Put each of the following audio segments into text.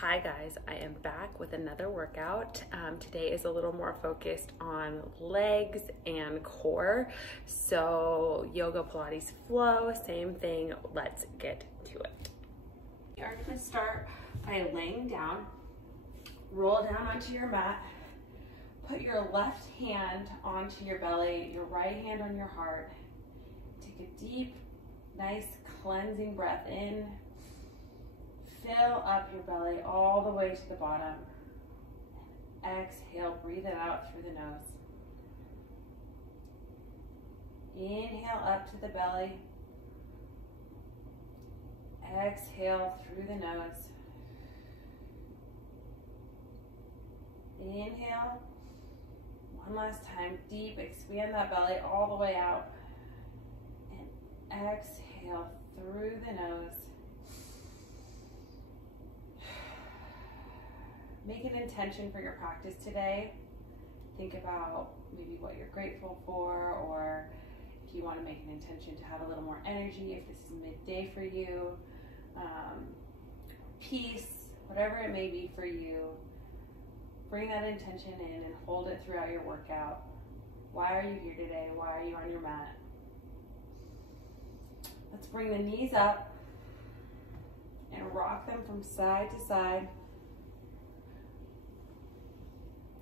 Hi guys, I am back with another workout. Today is a little more focused on legs and core. So yoga, Pilates, flow, same thing. Let's get to it. We are gonna start by laying down. Roll down onto your mat. Put your left hand onto your belly, your right hand on your heart. Take a deep, nice cleansing breath in. Fill up your belly all the way to the bottom. Exhale, breathe it out through the nose. Inhale up to the belly. Exhale through the nose. Inhale. One last time, deep, expand that belly all the way out. And exhale through the nose. Make an intention for your practice today. Think about maybe what you're grateful for, or if you want to make an intention to have a little more energy, if this is midday for you, peace, whatever it may be for you. Bring that intention in and hold it throughout your workout. Why are you here today? Why are you on your mat? Let's bring the knees up and rock them from side to side.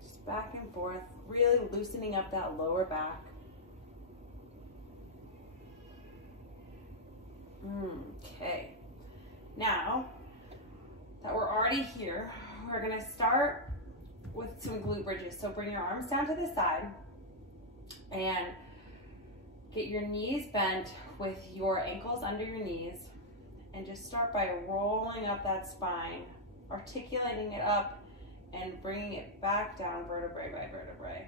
Just back and forth, really loosening up that lower back. Okay. Now that we're already here, we're gonna start with some glute bridges. So bring your arms down to the side and get your knees bent with your ankles under your knees, and just start by rolling up that spine, articulating it up and bringing it back down vertebrae by vertebrae.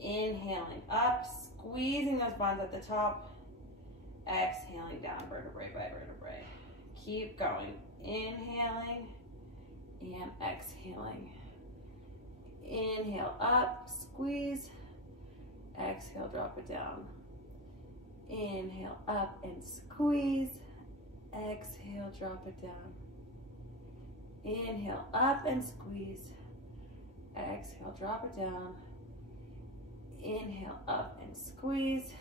Inhaling up, squeezing those bonds at the top, exhaling down vertebrae by vertebrae. Keep going, inhaling and exhaling. Inhale up, squeeze, exhale, drop it down. Inhale up and squeeze, exhale, drop it down. Inhale up and squeeze, exhale, drop it down. Inhale up and squeeze,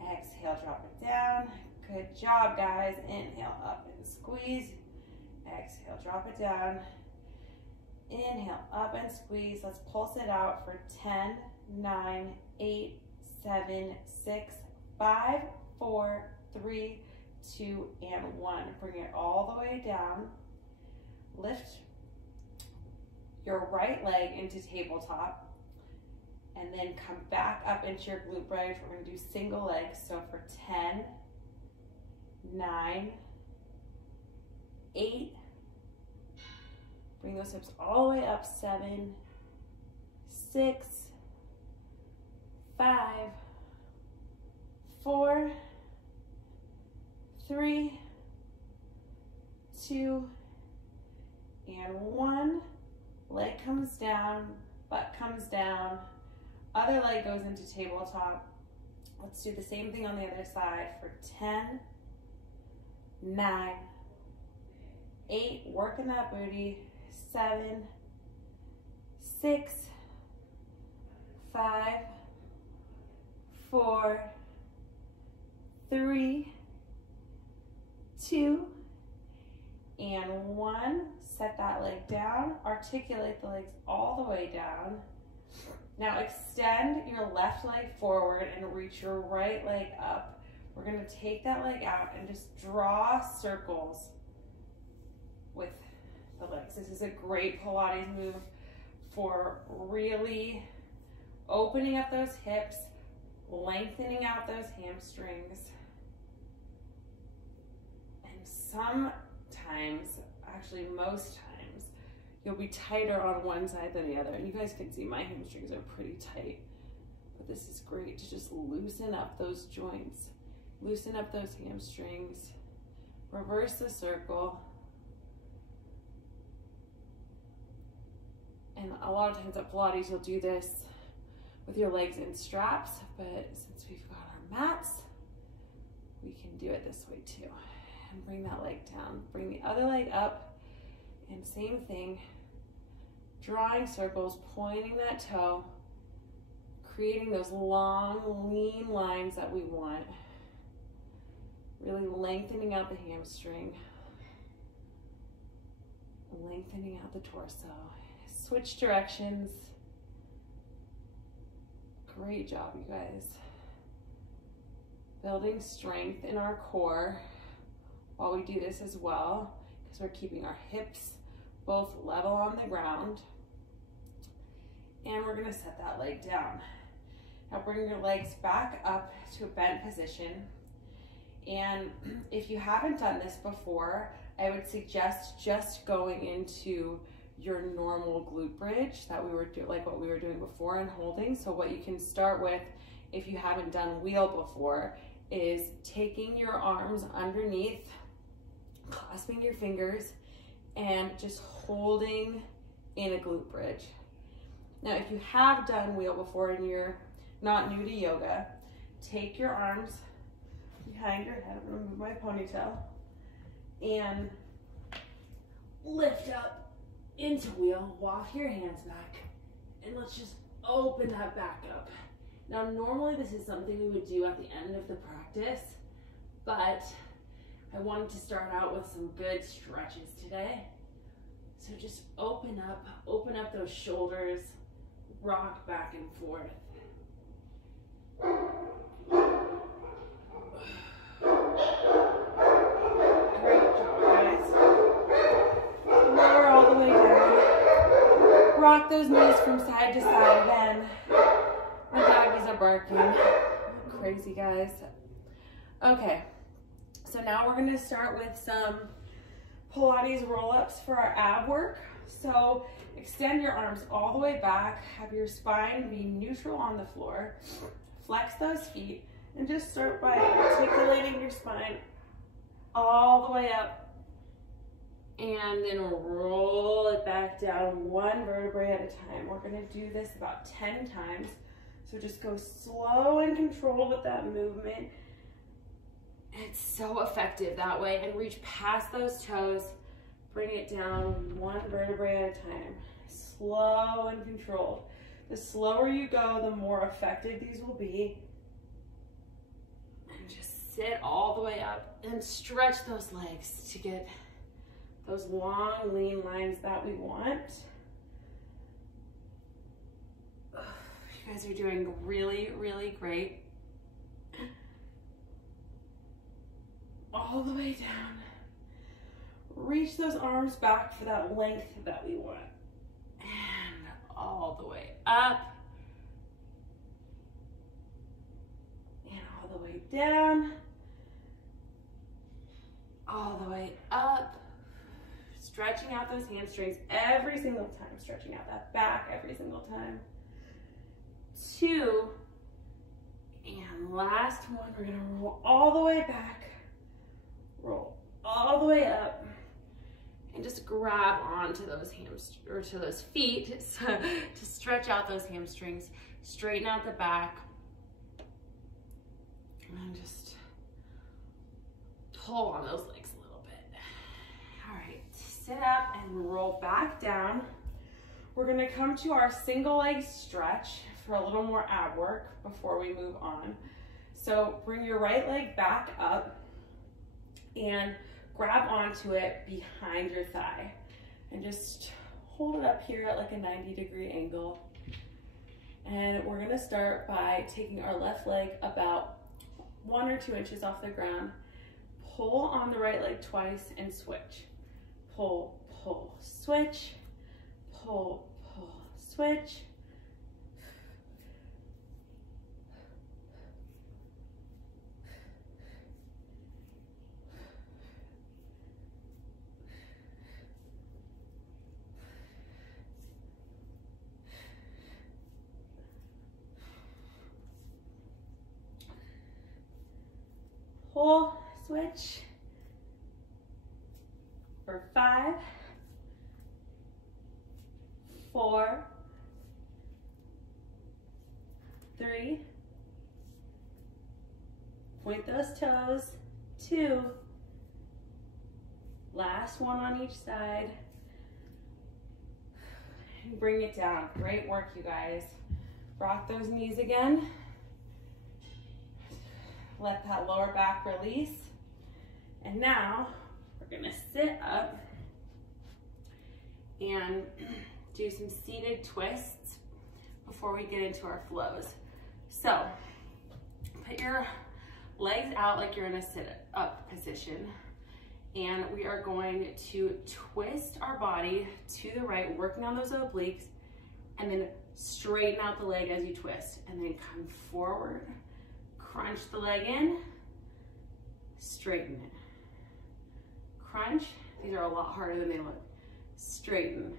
exhale, drop it down. Good job, guys. Inhale up and squeeze, exhale, drop it down. Inhale up and squeeze. Let's pulse it out for 10, 9, 8, 7, 6, 5, 4, 3, 2, and 1. Bring it all the way down. Lift your right leg into tabletop and then come back up into your glute bridge. We're going to do single legs. So for 10, 9, 8, bring those hips all the way up, 7, 6, 5, 4, 3, 2, and 1. Leg comes down, butt comes down, other leg goes into tabletop. Let's do the same thing on the other side for 10, 9, 8, working that booty, 7, 6, 5, 4, 3, 2, and 1. Set that leg down, articulate the legs all the way down. Now extend your left leg forward and reach your right leg up. We're gonna take that leg out and just draw circles with the legs. This is a great Pilates move for really opening up those hips, lengthening out those hamstrings. And sometimes, actually most times, you'll be tighter on one side than the other. And you guys can see my hamstrings are pretty tight. But this is great to just loosen up those joints, loosen up those hamstrings, reverse the circle. And a lot of times at Pilates, you'll do this with your legs in straps, but since we've got our mats, we can do it this way too. And bring that leg down. Bring the other leg up. And same thing, drawing circles, pointing that toe, creating those long, lean lines that we want. Really lengthening out the hamstring, lengthening out the torso. Switch directions. Great job, you guys. Building strength in our core while we do this as well, because we're keeping our hips both level on the ground. And we're gonna set that leg down. Now bring your legs back up to a bent position. And if you haven't done this before, I would suggest just going into your normal glute bridge that we were doing, like what we were doing before, and holding. So what you can start with, if you haven't done wheel before, is taking your arms underneath, clasping your fingers, and just holding in a glute bridge. Now, if you have done wheel before and you're not new to yoga, take your arms behind your head, remove my ponytail, and lift up into wheel, walk your hands back, and let's just open that back up. Now, normally this is something we would do at the end of the practice, but I wanted to start out with some good stretches today. So just open up those shoulders, rock back and forth. Great job, guys. Lower all the way down. Rock those knees from side to side again. My doggies are barking. Crazy, guys. Okay, so now we're gonna start with some Pilates roll-ups for our ab work. So extend your arms all the way back, have your spine be neutral on the floor, flex those feet, and just start by articulating your spine all the way up, and then roll it back down one vertebrae at a time. We're gonna do this about 10 times. So just go slow and controlled with that movement. It's so effective that way. And reach past those toes, bring it down one vertebrae at a time. Slow and controlled. The slower you go, the more effective these will be. And just sit all the way up and stretch those legs to get those long, lean lines that we want. You guys are doing really, really great. All the way down. Reach those arms back for that length that we want. And all the way up. And all the way down. All the way up. Stretching out those hamstrings every single time. Stretching out that back every single time. 2. And last one, we're gonna roll all the way back. Roll all the way up, and just grab onto those to those feet to stretch out those hamstrings, straighten out the back, and just pull on those legs a little bit. All right, sit up and roll back down. We're gonna come to our single leg stretch for a little more ab work before we move on. So bring your right leg back up and grab onto it behind your thigh and just hold it up here at like a 90-degree angle. And we're gonna start by taking our left leg about 1 or 2 inches off the ground, pull on the right leg twice and switch. Pull, pull, switch, pull, pull, switch. Pull, switch for 5, 4, 3, point those toes, 2, last one on each side, and bring it down. Great work, you guys. Rock those knees again. Let that lower back release. And now we're gonna sit up and do some seated twists before we get into our flows. So put your legs out like you're in a sit up position. And we are going to twist our body to the right, working on those obliques, and then straighten out the leg as you twist. And then come forward, crunch the leg in, straighten it. Crunch, these are a lot harder than they look. Straighten,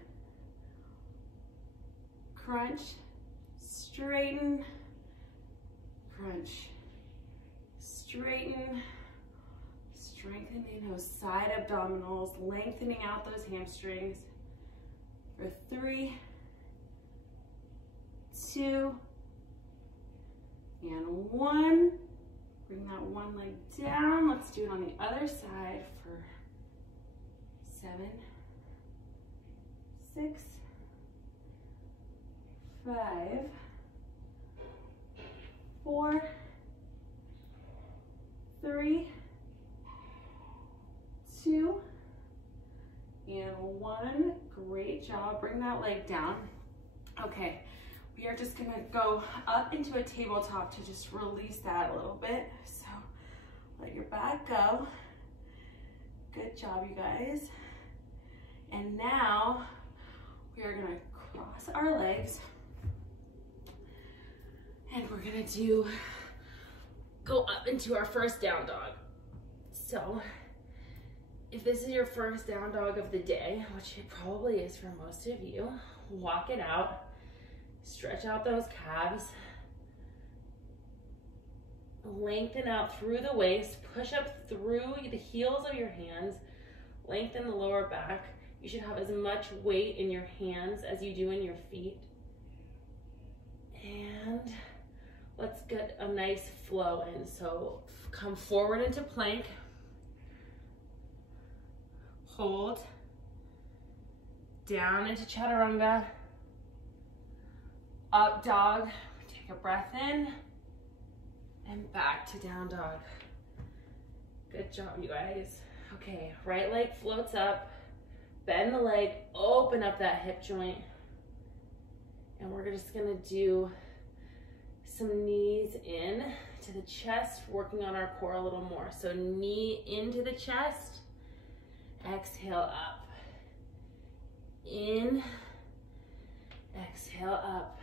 crunch, straighten, crunch, straighten, strengthening those side abdominals, lengthening out those hamstrings for 3, 2, and 1. Bring that one leg down. Let's do it on the other side for 7, 6, 5, 4, 3, 2, and 1. Great job. Bring that leg down. Okay, we are just gonna go up into a tabletop to just release that a little bit. So let your back go. Good job, you guys. And now we are gonna cross our legs and we're gonna go up into our first down dog. So if this is your first down dog of the day, which it probably is for most of you, walk it out, stretch out those calves, lengthen out through the waist, push up through the heels of your hands, lengthen the lower back. You should have as much weight in your hands as you do in your feet. And let's get a nice flow in. So come forward into plank. Hold. Down into chaturanga. Up dog. Take a breath in. And back to down dog. Good job, you guys. Okay, right leg floats up. Bend the leg, open up that hip joint. And we're just gonna do some knees in to the chest, working on our core a little more. So knee into the chest, exhale up. In, exhale up.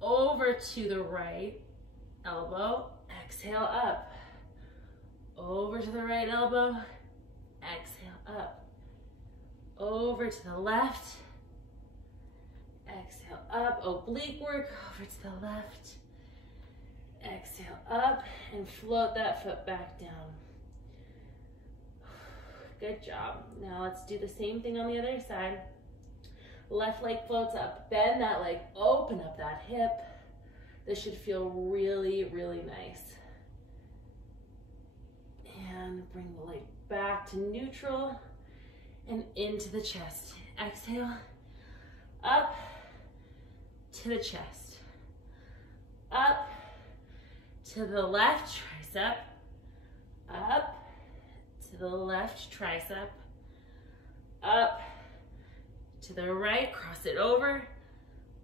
Over to the right elbow, exhale up. Over to the right elbow, exhale up. Over to the left, exhale up, oblique work, over to the left, exhale up, and float that foot back down. Good job. Now let's do the same thing on the other side. Left leg floats up, bend that leg, open up that hip. This should feel really, really nice. And bring the leg back to neutral and into the chest. Exhale, up to the chest. Up to the left tricep. Up to the left tricep. Up to the right, cross it over.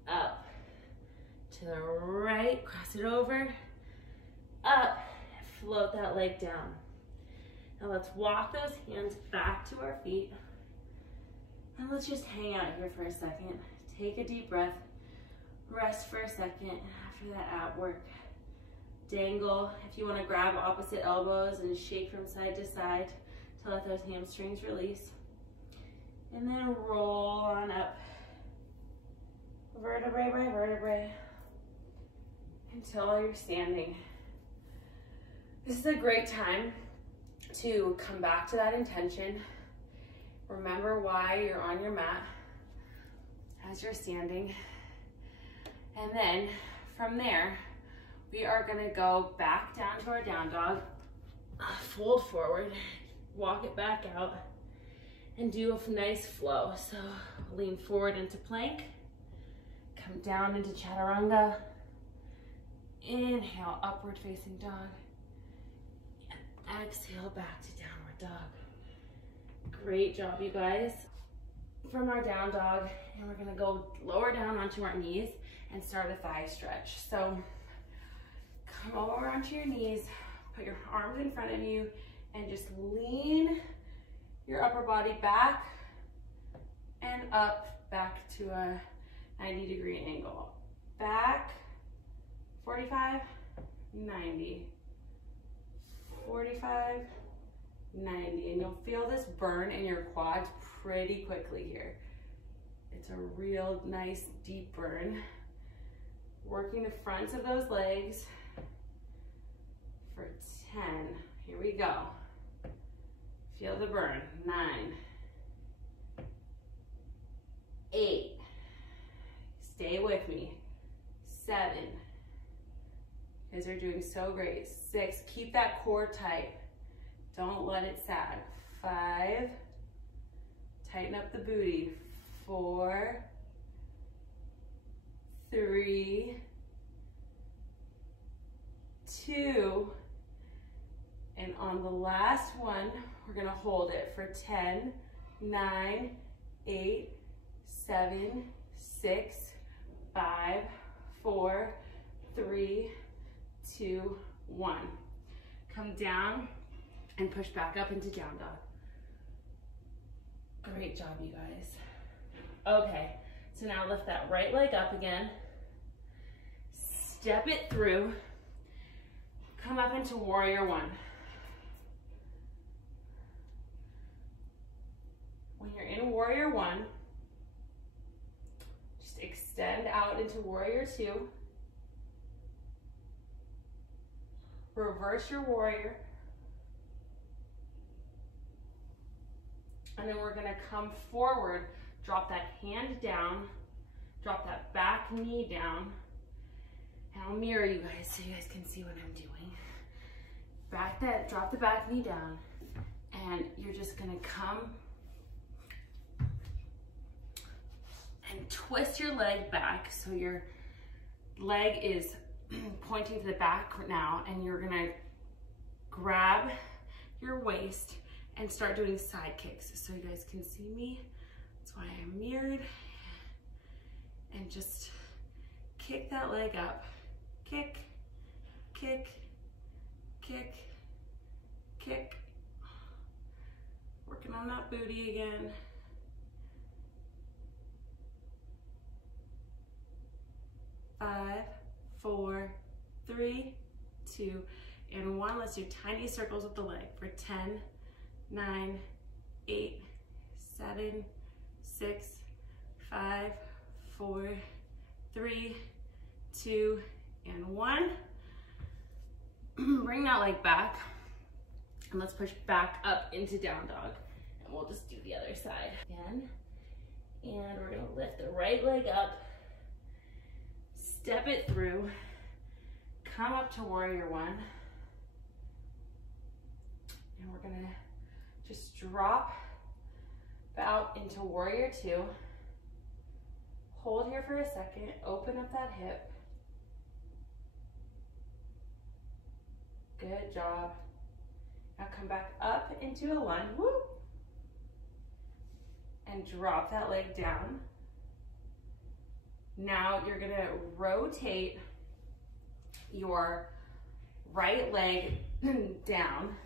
Up to the right, cross it over. Up, float that leg down. Now let's walk those hands back to our feet. And let's just hang out here for a second. Take a deep breath. Rest for a second after that ab work. Dangle. If you want to grab opposite elbows and shake from side to side to let those hamstrings release. And then roll on up. Vertebrae by vertebrae. Until you're standing. This is a great time to come back to that intention. Remember why you're on your mat as you're standing. And then from there, we are gonna go back down to our down dog, fold forward, walk it back out, and do a nice flow. So lean forward into plank, come down into chaturanga, inhale, upward facing dog, and exhale back to downward dog. Great job, you guys. From our down dog, and we're gonna go lower down onto our knees and start a thigh stretch. So come over onto your knees, put your arms in front of you, and just lean your upper body back and up, back to a 90-degree angle. Back, 45, 90, 45, 90. And you'll feel this burn in your quads pretty quickly here. It's a real nice deep burn. Working the fronts of those legs for 10. Here we go. Feel the burn. 9, 8. Stay with me. 7. You guys are doing so great. 6. Keep that core tight. Don't let it sag. 5. Tighten up the booty. 4, 3, 2, and on the last one, we're gonna hold it for 10, 9, 8, 7, 6, 5, 4, 3, 2, 1. Come down and push back up into down dog. Great job, you guys. Okay, so now lift that right leg up again. Step it through. Come up into warrior one. When you're in warrior one, just extend out into warrior two. Reverse your warrior. And then we're gonna come forward, drop that hand down, drop that back knee down, and I'll mirror you guys so you guys can see what I'm doing. Drop the back knee down, and you're just gonna come and twist your leg back so your leg is pointing to the back now, and you're gonna grab your waist and start doing side kicks so you guys can see me. That's why I'm mirrored. And just kick that leg up. Kick, kick, kick, kick. Working on that booty again. 5, 4, 3, 2, and 1. Let's do tiny circles with the leg for 10, 9, 8, 7, 6, 5, 4, 3, 2, and 1. Bring that leg back, and let's push back up into down dog. And we'll just do the other side again. And we're gonna lift the right leg up, step it through, come up to warrior one, and we're gonna just drop out into warrior two. Hold here for a second, open up that hip. Good job. Now come back up into a lunge, woo, and drop that leg down. Now you're gonna rotate your right leg down.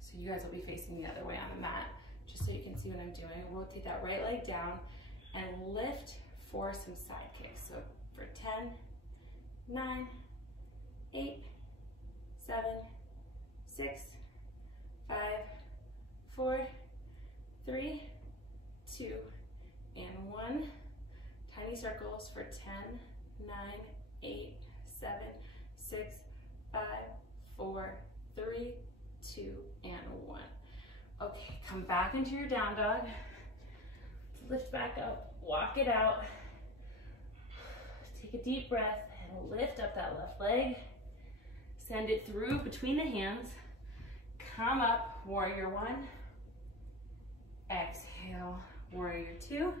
So you guys will be facing the other way on the mat, just so you can see what I'm doing. Rotate that right leg down and lift for some side kicks. So for 10, 9, 8, 7, 6, 5, 4, 3, 2, and 1. Tiny circles for 10, 9, 8, 7, 6, 5, 4, 3, 2, and 1. Okay, come back into your down dog. Lift back up, walk it out. Take a deep breath and lift up that left leg. Send it through between the hands. Come up, warrior one. Exhale Warrior two.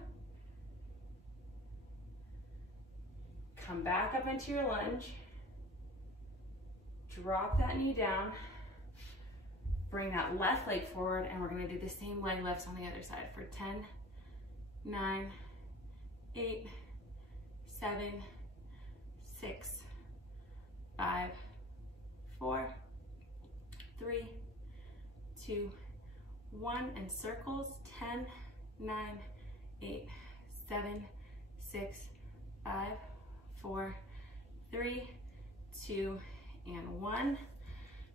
Come back up into your lunge. Drop that knee down. Bring that left leg forward, and we're gonna do the same leg lifts on the other side for 10, 9, 8, 7, 6, 5, 4, 3, 2, 1, and circles. 10, 9, 8, 7, 6, 5, 4, 3, 2, and 1.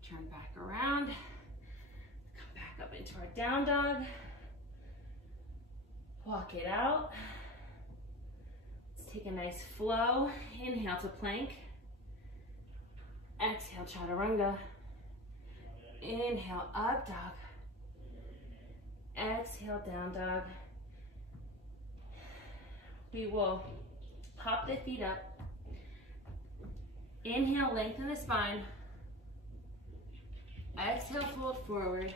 Turn back around. Come back up into our down dog. Walk it out. Let's take a nice flow. Inhale to plank. Exhale, chaturanga. Inhale, up dog. Exhale, down dog. We will pop the feet up. Inhale, lengthen the spine. Exhale, fold forward.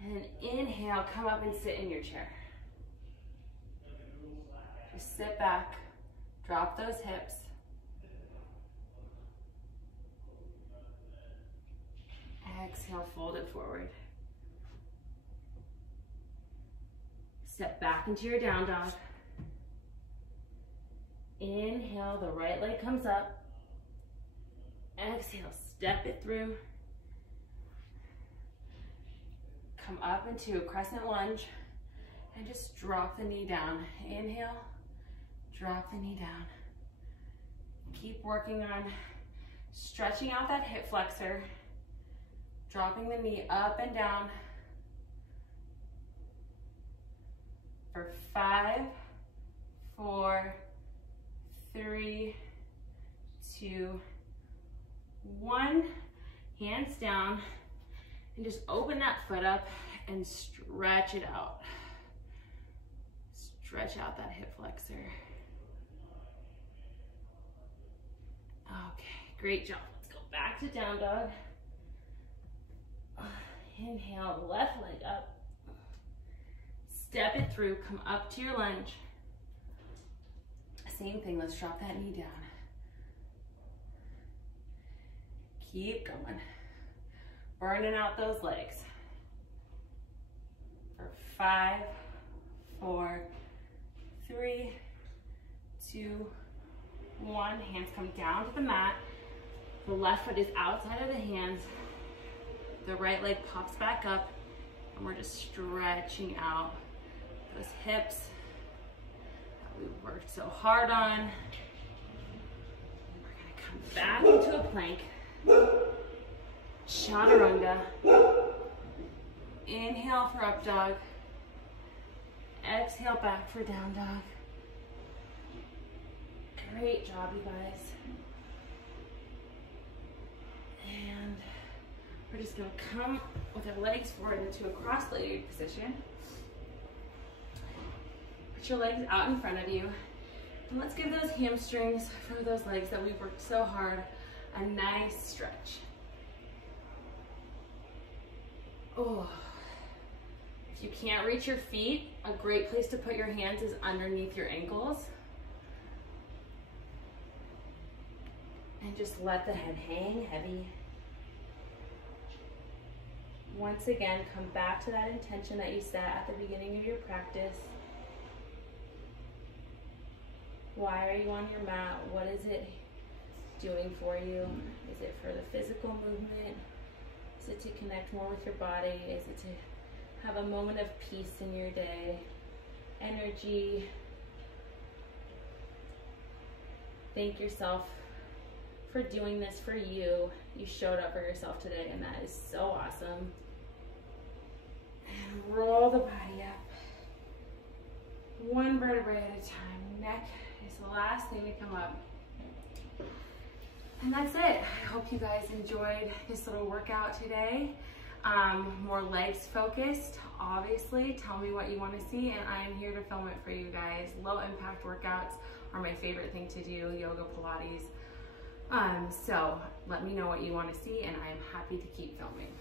And then inhale, come up and sit in your chair. Just sit back, drop those hips. Exhale, fold it forward. Step back into your down dog. Inhale, the right leg comes up. Exhale, step it through. Come up into a crescent lunge and just drop the knee down. Inhale, drop the knee down. Keep working on stretching out that hip flexor, dropping the knee up and down for 5, 4, 3, 2, 1. Hands down, and just open that foot up and stretch it out. Stretch out that hip flexor. Okay, great job. Let's go back to down dog. Inhale, the left leg up. Step it through, come up to your lunge. Same thing, let's drop that knee down. Keep going. Burning out those legs. For 5, 4, 3, 2, 1. Hands come down to the mat. The left foot is outside of the hands. The right leg pops back up, and we're just stretching out those hips that we worked so hard on. We're gonna come back into a plank. Chaturanga. Inhale for up dog. Exhale back for down dog. Great job, you guys. And we're just gonna come with our legs forward into a cross-legged position. Put your legs out in front of you. And let's give those hamstrings for those legs that we've worked so hard a nice stretch. Oh. If you can't reach your feet, a great place to put your hands is underneath your ankles. And just let the head hang heavy. Once again, come back to that intention that you set at the beginning of your practice. Why are you on your mat? What is it doing for you? Is it for the physical movement? Is it to connect more with your body? Is it to have a moment of peace in your day? Energy? Thank yourself for doing this for you. You showed up for yourself today, and that is so awesome. And roll the body up. One vertebrae at a time. Neck is the last thing to come up. And that's it. I hope you guys enjoyed this little workout today. More legs focused, obviously. Tell me what you want to see, and I'm here to film it for you guys. Low impact workouts are my favorite thing to do, yoga, Pilates. So let me know what you want to see, and I'm happy to keep filming.